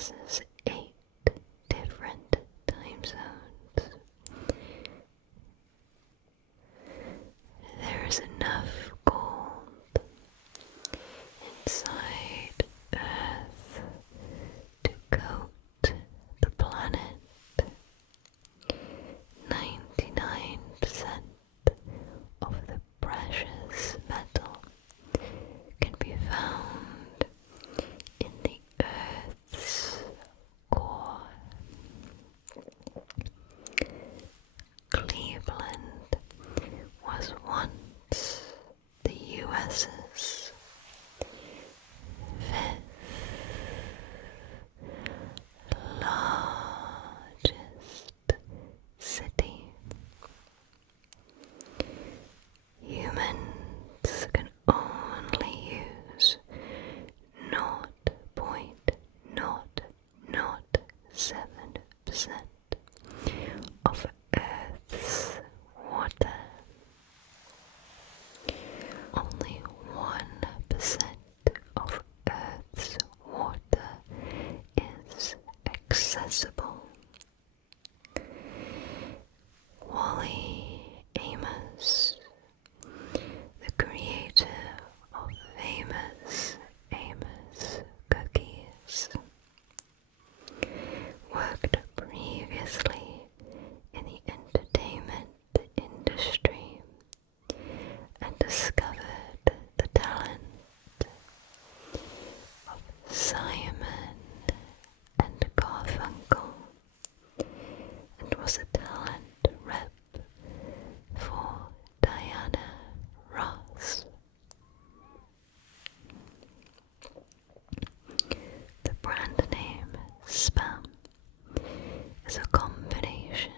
passes 8 different time zones. There is enough gold inside Earth to coat the planet. 99% of the precious metal can be found in the Earth's core. Cleveland was once the US's 5th largest city. Humans can only use 0.007% of Earth's water. Only 1% of Earth's water is accessible. Wally Amos, the creator of famous Amos cookies, worked previously in the entertainment industry and discovered the talent of Simon and Garfunkel, and was a talent rep for Diana Ross. The brand name Spam is a combination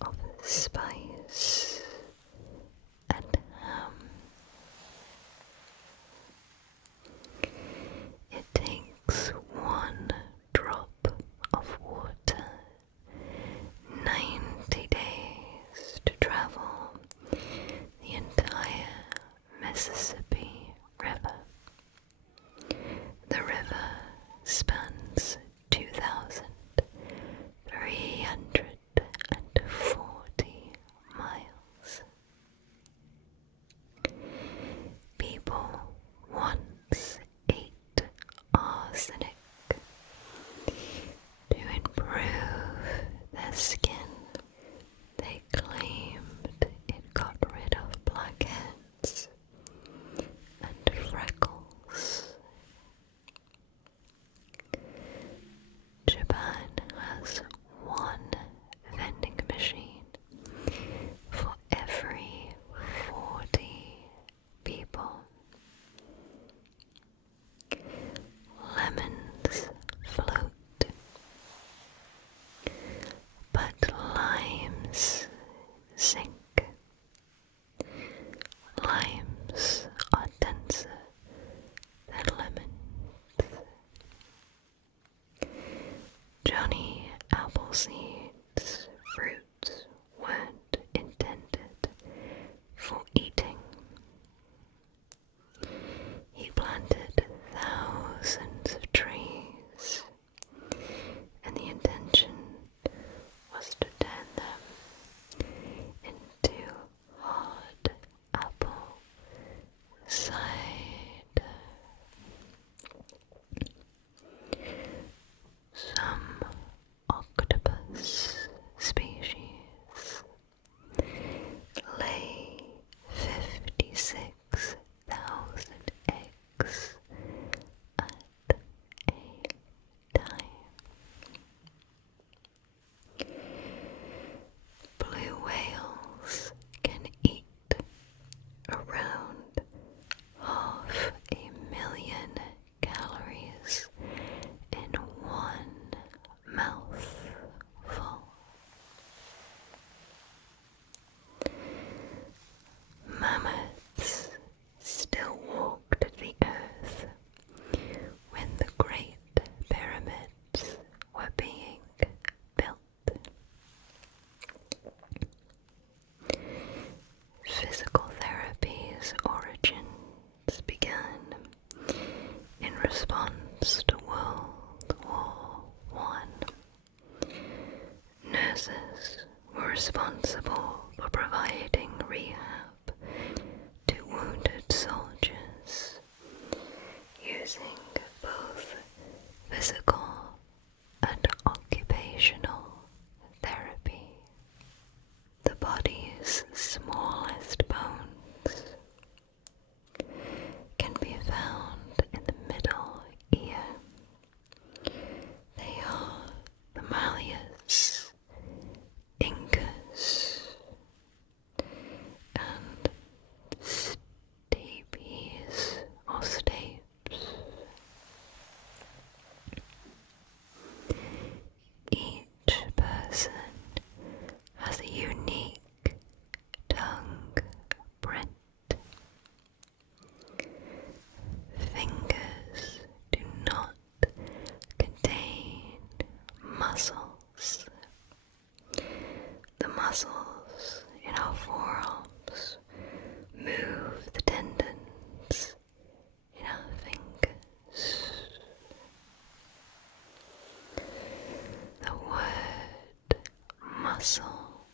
of spice and ham. It takes 1 drop of water 90 days to travel the entire Mississippi River. The river spans 2,340 miles. People once ate arsenic to improve their skin. They claimed it got rid of blackheads and freckles. Japan has 1 vending machine for every 40 people. Lemons float, but limes sink. Limes are denser than lemons. Johnny Appleseed's fruits weren't intended for eating. He planted thousands of trees, and the intention was to turn them into hard apple cider. Some octopus species lay 56,000 eggs at a time. Blue whales can eat around 500,000 calories in 1 mouthful. Mammoths still walked the earth when the Great Pyramids were being built. Physical therapy's origins began in response to World War responsible for providing rehab to wounded soldiers using both physical and occupational therapy. The body's smallest bones can be found in the middle ear. They are the malleus, incus, and stapes or stapes. Each person has a unique tongue print. Fingers do not contain muscles. The muscles in our forearms move the tendons in our fingers. The word muscle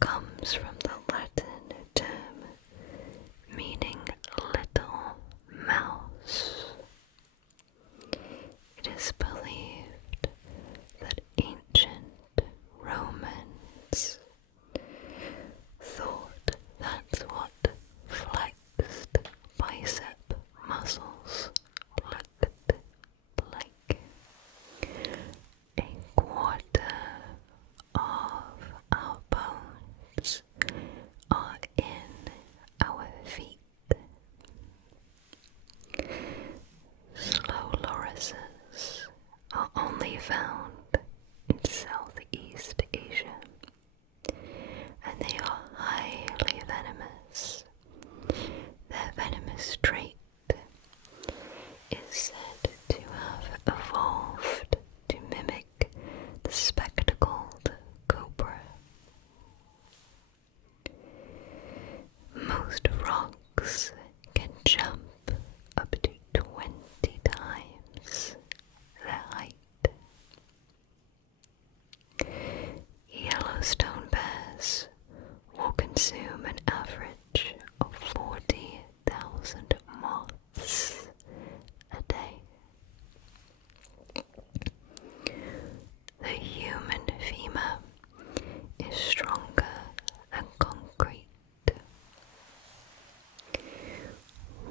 comes from the Latin term meaning little mouse. It is believed that ancient Romans thought that's what flexed bicep muscles looked like. A quarter of our bones are in our feet. Slow lorises are only found in Southeast Asia, and they are highly venomous. Their venomous trait is said to have evolved to mimic the spectacled cobra. Most frogs can jump up to 20 times their height. Yellowstone bears will consume an average of 40,000 moths a day. The human femur is stronger than concrete.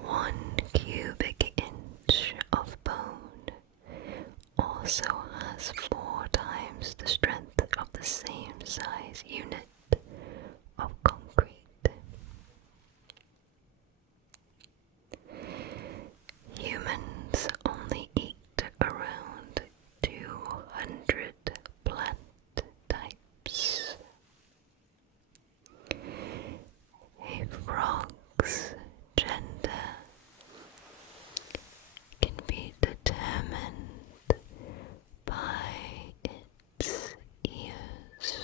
1 cubic inch of bone also has 4 times the strength of the same size unit of concrete. Humans only eat around 200 plant types. A frog's gender can be determined by its ears.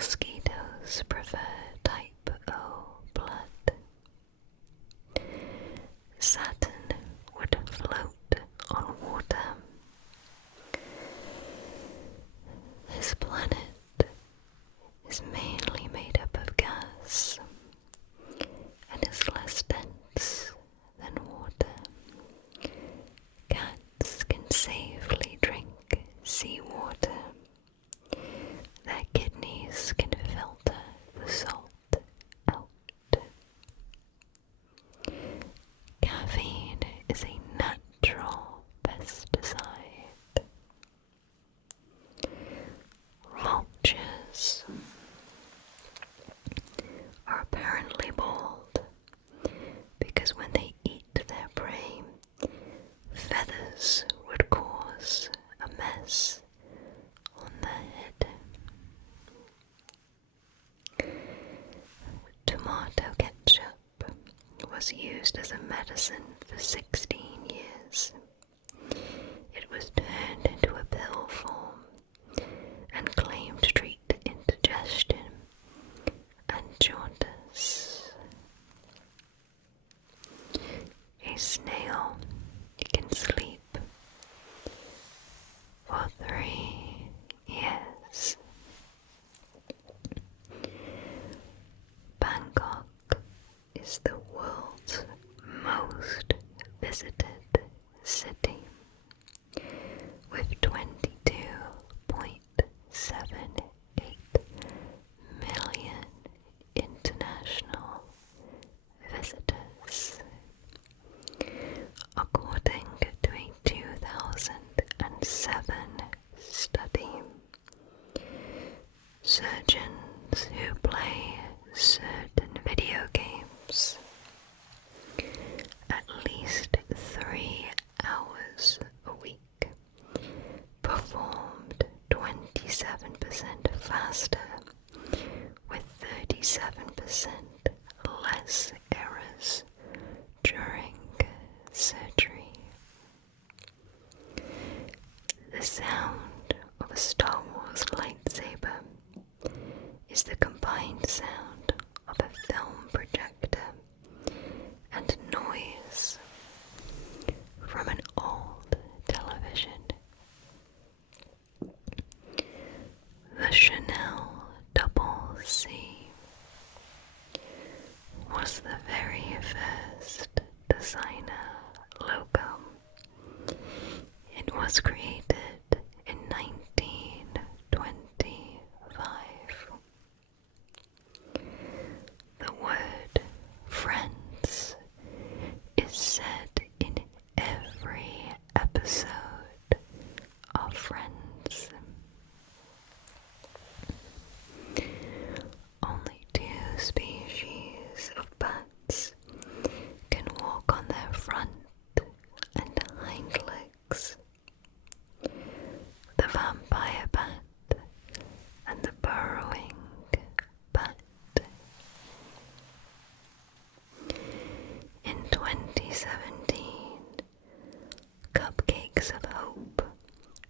Mosquitoes prefer type O blood. Saturn would float on water. This planet is mainly made up of gas and is less dense than water. Cats can safely drink seawater. Their kidneys can filter the salt out. Caffeine is a natural pesticide. Vultures are apparently bald because when they eat their prey, feathers would cause a mess on their head. Tomato ketchup was used as a medicine for 16 years. It was turned into a pill form and claimed to treat indigestion and jaundice. A snail can sleep for 3 years. Bangkok is the world's most visited city, with 22.78 million international visitors. According to a 2007 study, surgeons who play certain video games at least 3 hours a week performed 27% faster with 37% less errors during surgery. The sound of a Star Wars lightsaber is the combined sound of a film projector and noise from an old television. The Chanel Double C was the very first designer logo. It was created in 1925. The word friends is said in every episode of Friends. Only 2 species of bats can walk on their front and hind legs. The vampire bat and the burrowing bat. In 2017, Cupcakes of Hope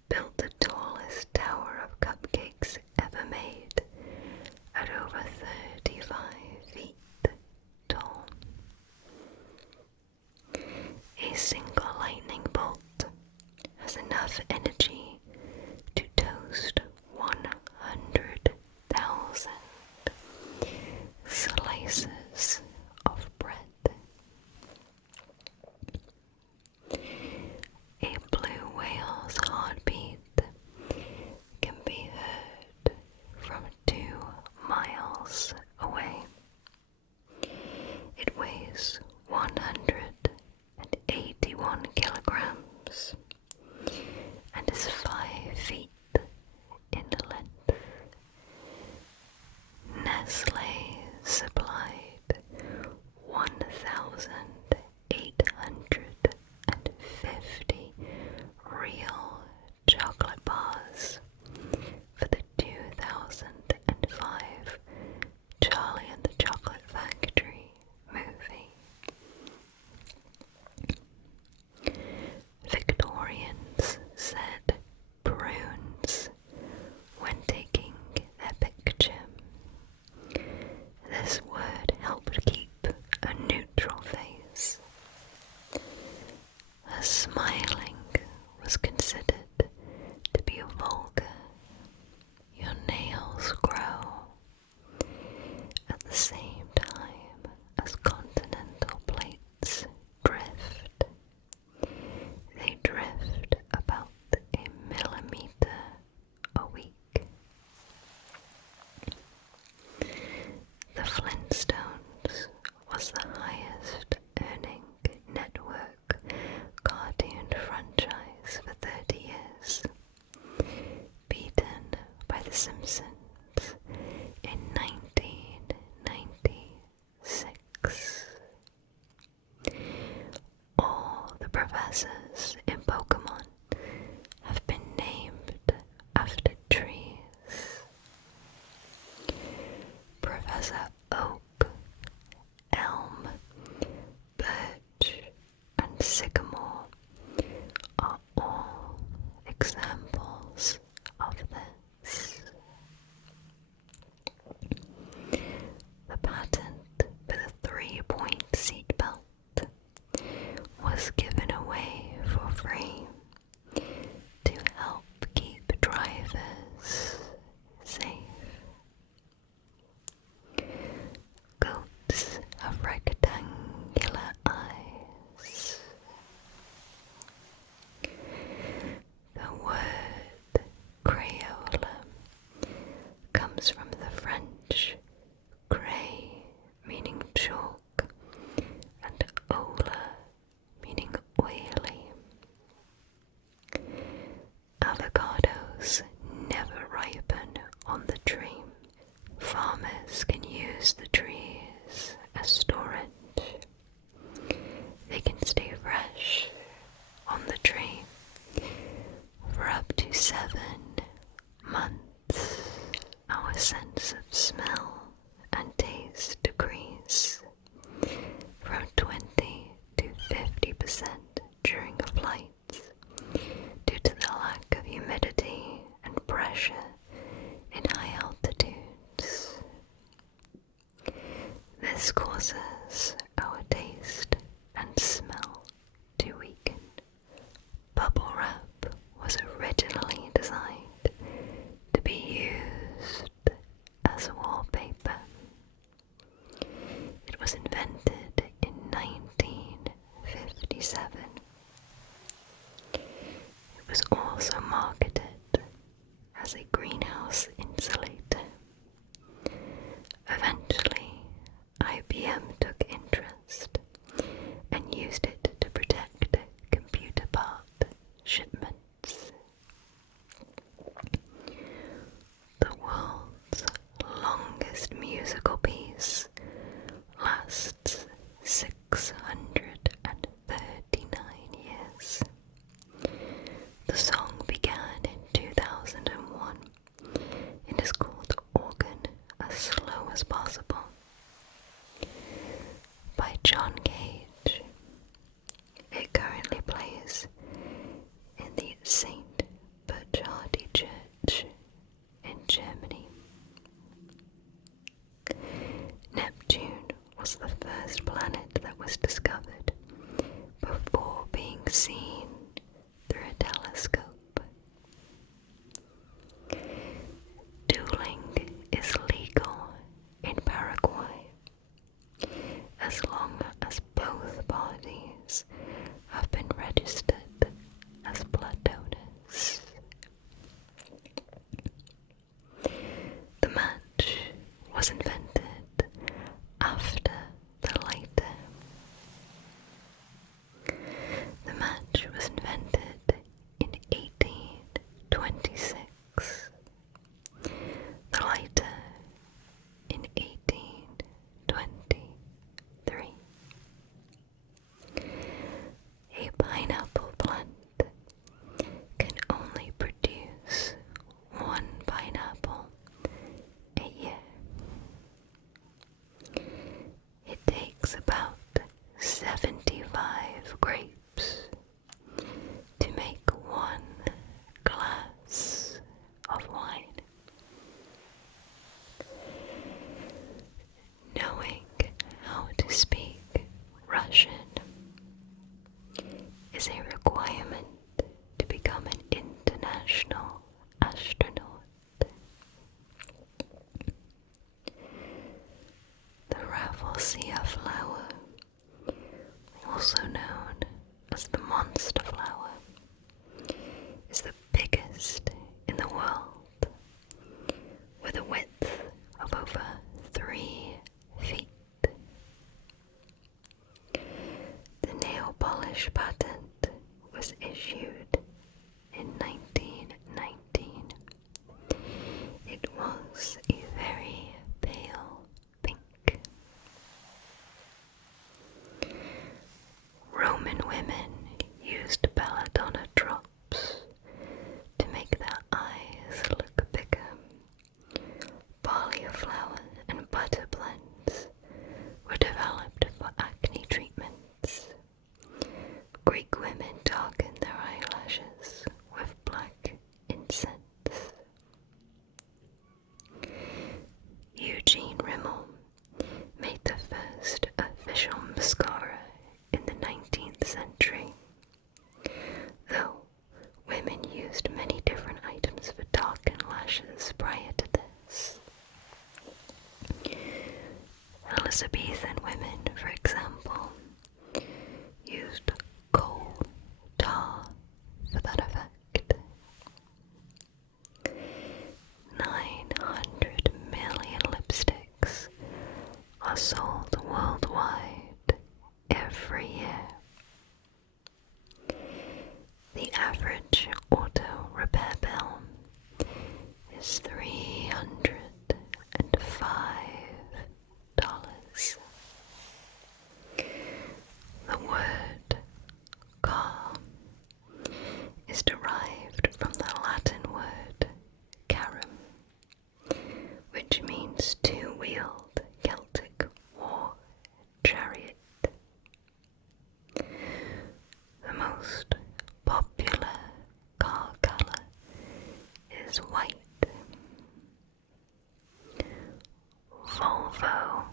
built the tallest tower of cupcakes ever made at over 35 professors in Pokemon have been named after trees. Professor Oak, Elm, Birch, and Sycamore are all examples of this. The patent for the 3-point seatbelt was given away for free to help keep drivers safe. Goats have rectangular eyes. The word Crayola comes from the French cray, meaning chalk, and ola, meaning oily. Avocados never ripen on the tree. Farmers can use the trees as storage. They can stay fresh on the tree for up to 7 months. Our sense of smell and taste decrease from 20 to 50% during a flight due to the lack of humidity and pressure in high altitudes. This causes our taste and smell to weaken. Bubble wrap was originally designed to be used as wallpaper. It was invented in 1957. It was also marketed as a greenhouse insulator. Eventually, IBM took interest and used it to protect computer part shipments. The world's longest musical piece lasts 639 years. The song began in 2001 and is called Organ as Slow as Possible by John Cage. It currently plays in the St. Bernardi Church in Germany. Neptune was the first planet that was discovered before being seen through a telescope. Dueling is legal in Paraguay as long as both parties have been registered as blood donors. The match was invented after the lighter. The match was invented in 1826. The lighter in 1823. A pineapple plant can only produce 1 pineapple a year. It takes about 75 grapes to make 1 glass of wine. Knowing how to speak Russian is a requirement to become an international astronaut. The Rafflesia flower, also known as the monster flower, is the biggest in the world, with a width of over 3 feet. The nail polish patent was issued in 1919. It was a very pale pink. Elizabethan women, for example, used coal tar for that effect. 900 million lipsticks are sold worldwide every year. The average auto repair bill is $305. The word car is derived from the Latin word carum, which means two-wheeled Celtic war chariot. The most popular car colour is white. Volvo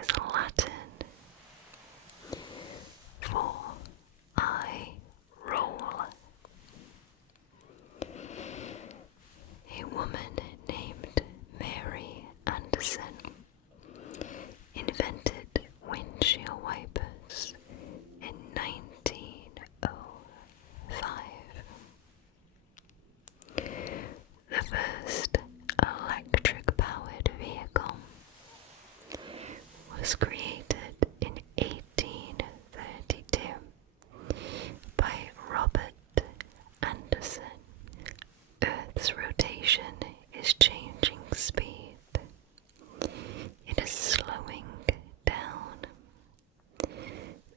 is Latin for I roll. A woman named Mary Anderson invented windshield wipers in 1905. The first electric-powered vehicle was created in 1832 by Robert Anderson. Earth's rotation is changing speed. It is slowing down.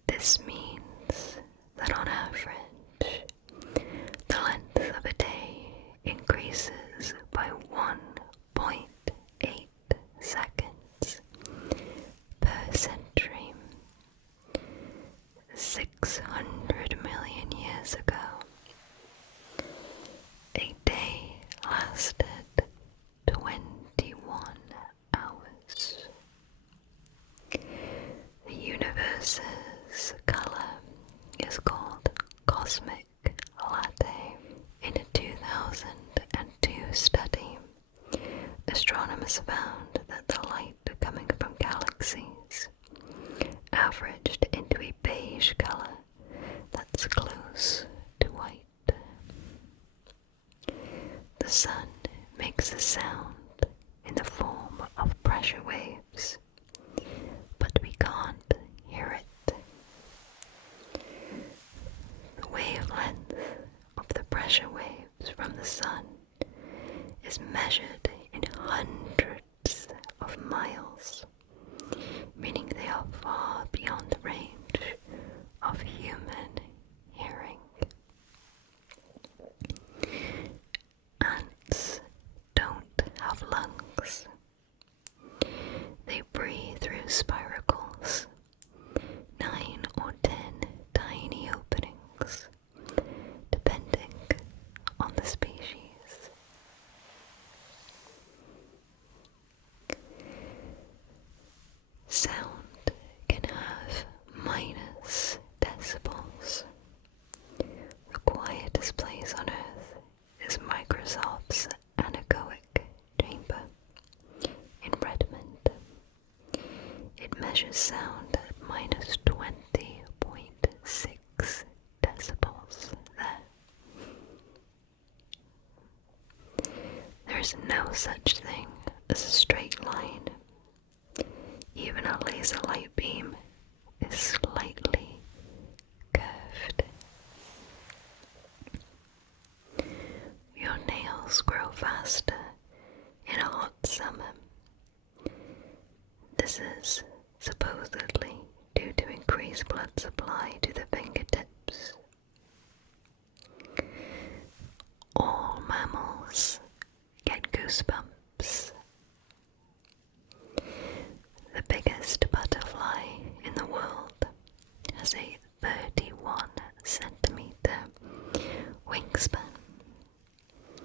This means that on average, the length of a day increases by 1.8 seconds per century. 600 million years ago, a day lasted 21 hours. The universe's color is called cosmic latte. In a 2002 study, astronomers found that the light coming from galaxies averaged into a beige color that's close to white. The sun makes a sound in the form of pressure waves, but we can't hear it. The wavelength of the pressure waves from the sun is measured in hundreds of miles, meaning they are far beyond the range of human hearing. Ants don't have lungs. They breathe through spiracles, 9 or 10 tiny openings, depending on the species. Sound can have minus decibels. The quietest place on Earth is Microsoft's anechoic chamber in Redmond. It measures sound at minus 20.6 decibels there. There is no such thing as a straight line. Even a laser light beam is slightly curved. Your nails grow faster in a hot summer. This is supposedly due to increased blood supply to the fingertips. All mammals get goosebumps. The biggest butterfly in the world has a 31 centimeter wingspan.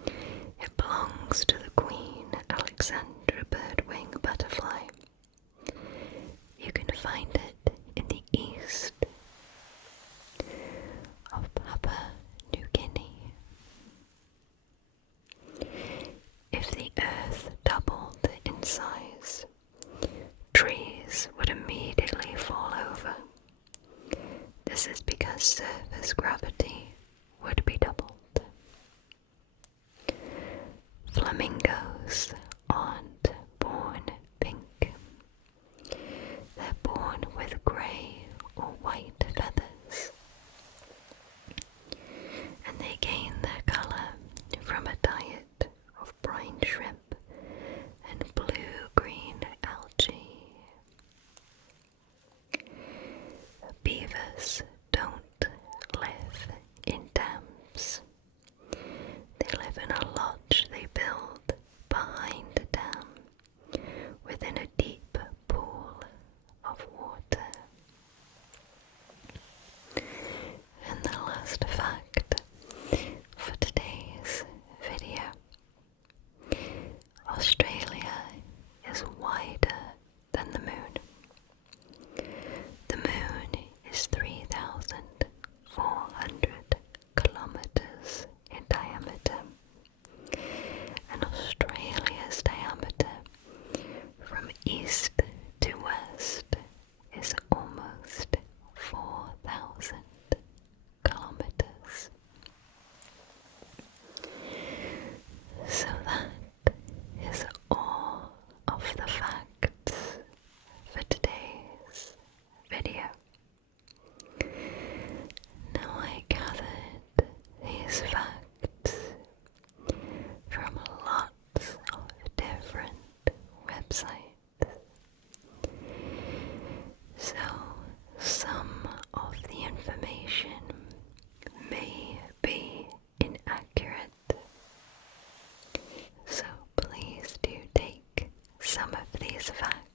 It belongs to the Queen Alexandra birdwing butterfly. You can find it in the east of Papua New Guinea. If the Earth doubled in size, trees east to west is almost 4,000 kilometers. So that is all of the facts for today's video. Now I gathered these facts from lots of different websites. So some of the information may be inaccurate. So please do take some of these facts